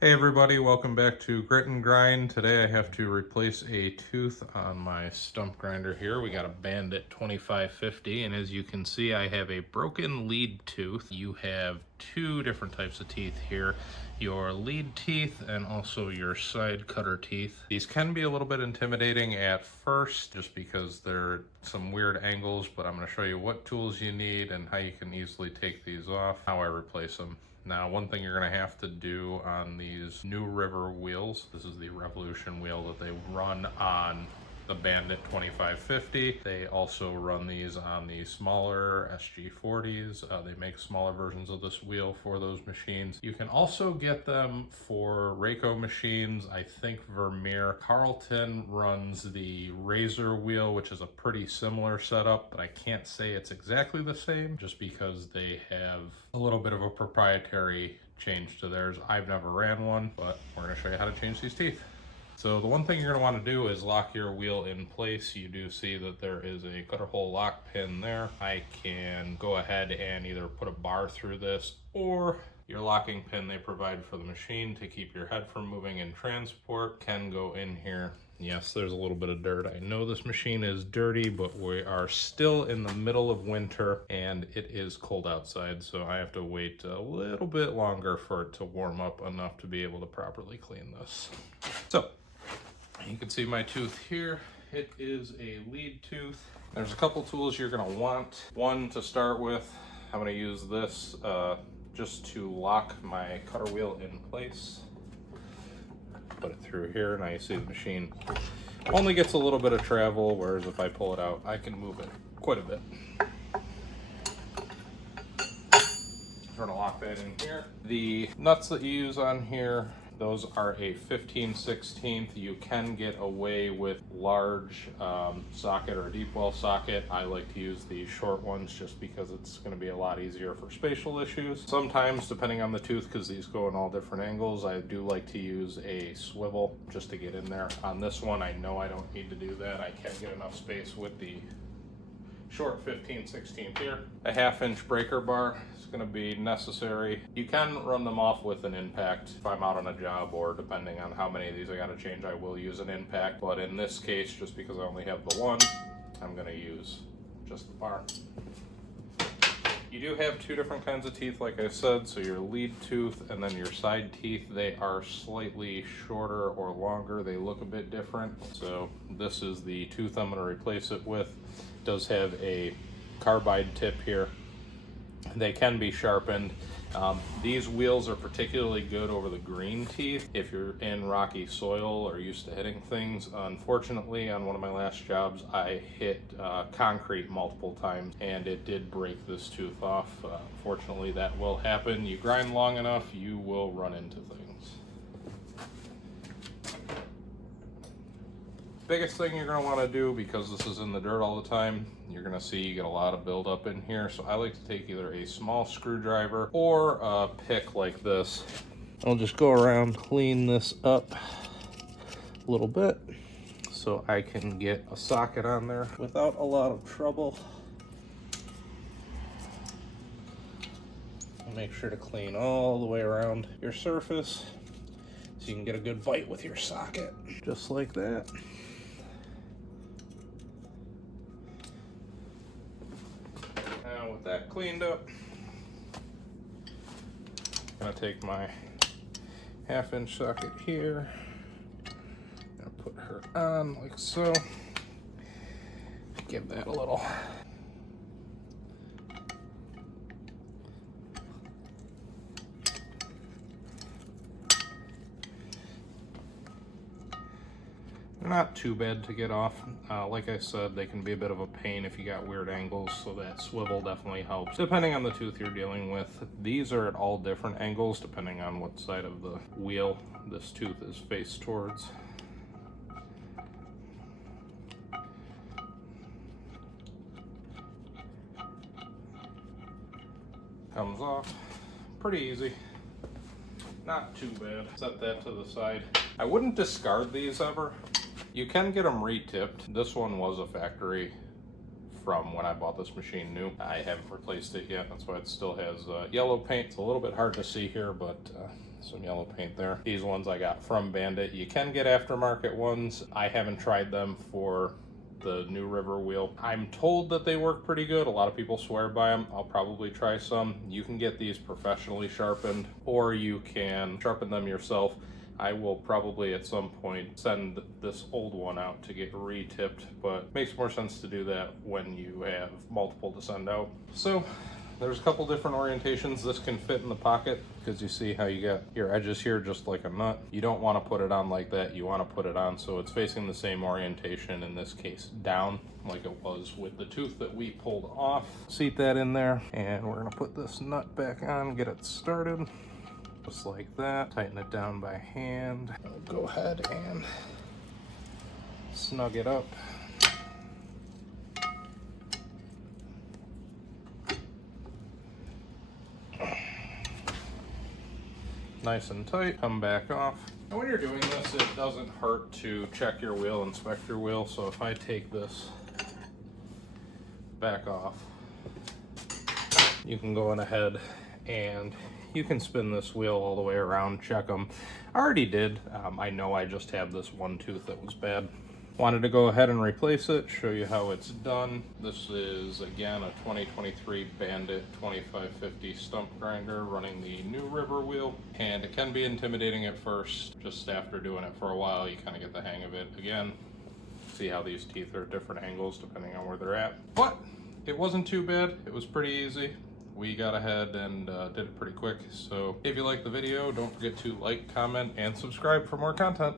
Hey everybody, welcome back to Grit and Grind. Today I have to replace a tooth on my stump grinder here. We got a Bandit 2550, and as you can see I have a broken lead tooth. You have two different types of teeth here, your lead teeth and also your side cutter teeth. These can be a little bit intimidating at first just because they're some weird angles, but I'm going to show you what tools you need and how you can easily take these off, how I replace them. Now, one thing you're going to have to do on these new river wheels, this is the Revolution wheel that they run on the Bandit 2550. They also run these on the smaller SG40s. They make smaller versions of this wheel for those machines. You can also get them for Rayco machines. I think Vermeer. Carlton runs the Razor Wheel, which is a pretty similar setup, but I can't say it's exactly the same just because they have a little bit of a proprietary change to theirs. I've never ran one, but we're going to show you how to change these teeth. So the one thing you're going to want to do is lock your wheel in place. You do see that there is a cutter hole lock pin there. I can go ahead and either put a bar through this, or your locking pin they provide for the machine to keep your head from moving in transport can go in here. Yes, there's a little bit of dirt. I know this machine is dirty, but we are still in the middle of winter and it is cold outside, so I have to wait a little bit longer for it to warm up enough to be able to properly clean this. So you can see my tooth here. It is a lead tooth. There's a couple tools you're gonna want. One to start with, I'm gonna use this just to lock my cutter wheel in place. Put it through here. Now you see the machine only gets a little bit of travel, whereas if I pull it out, I can move it quite a bit. We're gonna lock that in here. The nuts that you use on here, those are a 15/16. You can get away with large socket or a deep well socket. I like to use the short ones just because it's going to be a lot easier for spatial issues. Sometimes, depending on the tooth, because these go in all different angles, I do like to use a swivel just to get in there. On this one, I know I don't need to do that. I can get enough space with the short 15/16 here. A 1/2-inch breaker bar is going to be necessary. You can run them off with an impact if I'm out on a job, or depending on how many of these I got to change, I will use an impact. But in this case, just because I only have the one, I'm going to use just the bar. You do have two different kinds of teeth, like I said, so your lead tooth and then your side teeth, they are slightly shorter or longer. They look a bit different. So this is the tooth I'm going to replace it with. It does have a carbide tip here. They can be sharpened. These wheels are particularly good over the green teeth if you're in rocky soil or used to hitting things. Unfortunately, on one of my last jobs, I hit concrete multiple times and it did break this tooth off. Fortunately, that will happen. You grind long enough, you will run into things. Biggest thing you're going to want to do, because this is in the dirt all the time, you're going to see you get a lot of buildup in here. So I like to take either a small screwdriver or a pick like this. I'll just go around, clean this up a little bit so I can get a socket on there without a lot of trouble. Make sure to clean all the way around your surface so you can get a good bite with your socket, just like that. Now with that cleaned up, I'm gonna take my 1/2-inch socket here and put her on like so. Give that a little not too bad to get off. Like I said, they can be a bit of a pain if you got weird angles, so that swivel definitely helps depending on the tooth you're dealing with. These are at all different angles depending on what side of the wheel this tooth is faced towards. Comes off pretty easy, not too bad. Set that to the side. I wouldn't discard these ever. You can get them re-tipped. This one was a factory from when I bought this machine new. I haven't replaced it yet. That's why it still has yellow paint. It's a little bit hard to see here, but Some yellow paint there. These ones I got from Bandit. You can get aftermarket ones. I haven't tried them for the new river wheel. I'm told that they work pretty good. A lot of people swear by them. I'll probably try some. You can get these professionally sharpened, or you can sharpen them yourself. I will probably at some point send this old one out to get re-tipped, but it makes more sense to do that when you have multiple to send out. So there's a couple different orientations. This can fit in the pocket because you see how you got your edges here just like a nut. You don't want to put it on like that. You want to put it on so it's facing the same orientation, in this case down, like it was with the tooth that we pulled off. Seat that in there, and we're going to put this nut back on, get it started. Just like that. Tighten it down by hand. I'll go ahead and snug it up. Nice and tight. Come back off. And when you're doing this, it doesn't hurt to check your wheel, inspect your wheel. So if I take this back off, you can go on ahead and you can spin this wheel all the way around, check them. I already did. I know I just have this one tooth that was bad. Wanted to go ahead and replace it, show you how it's done. This is, again, a 2023 Bandit 2550 stump grinder running the new river wheel. And it can be intimidating at first. Just after doing it for a while, you kind of get the hang of it. Again, see how these teeth are at different angles depending on where they're at. But it wasn't too bad. It was pretty easy. We got ahead and did it pretty quick. So if you like the video, don't forget to like, comment, and subscribe for more content.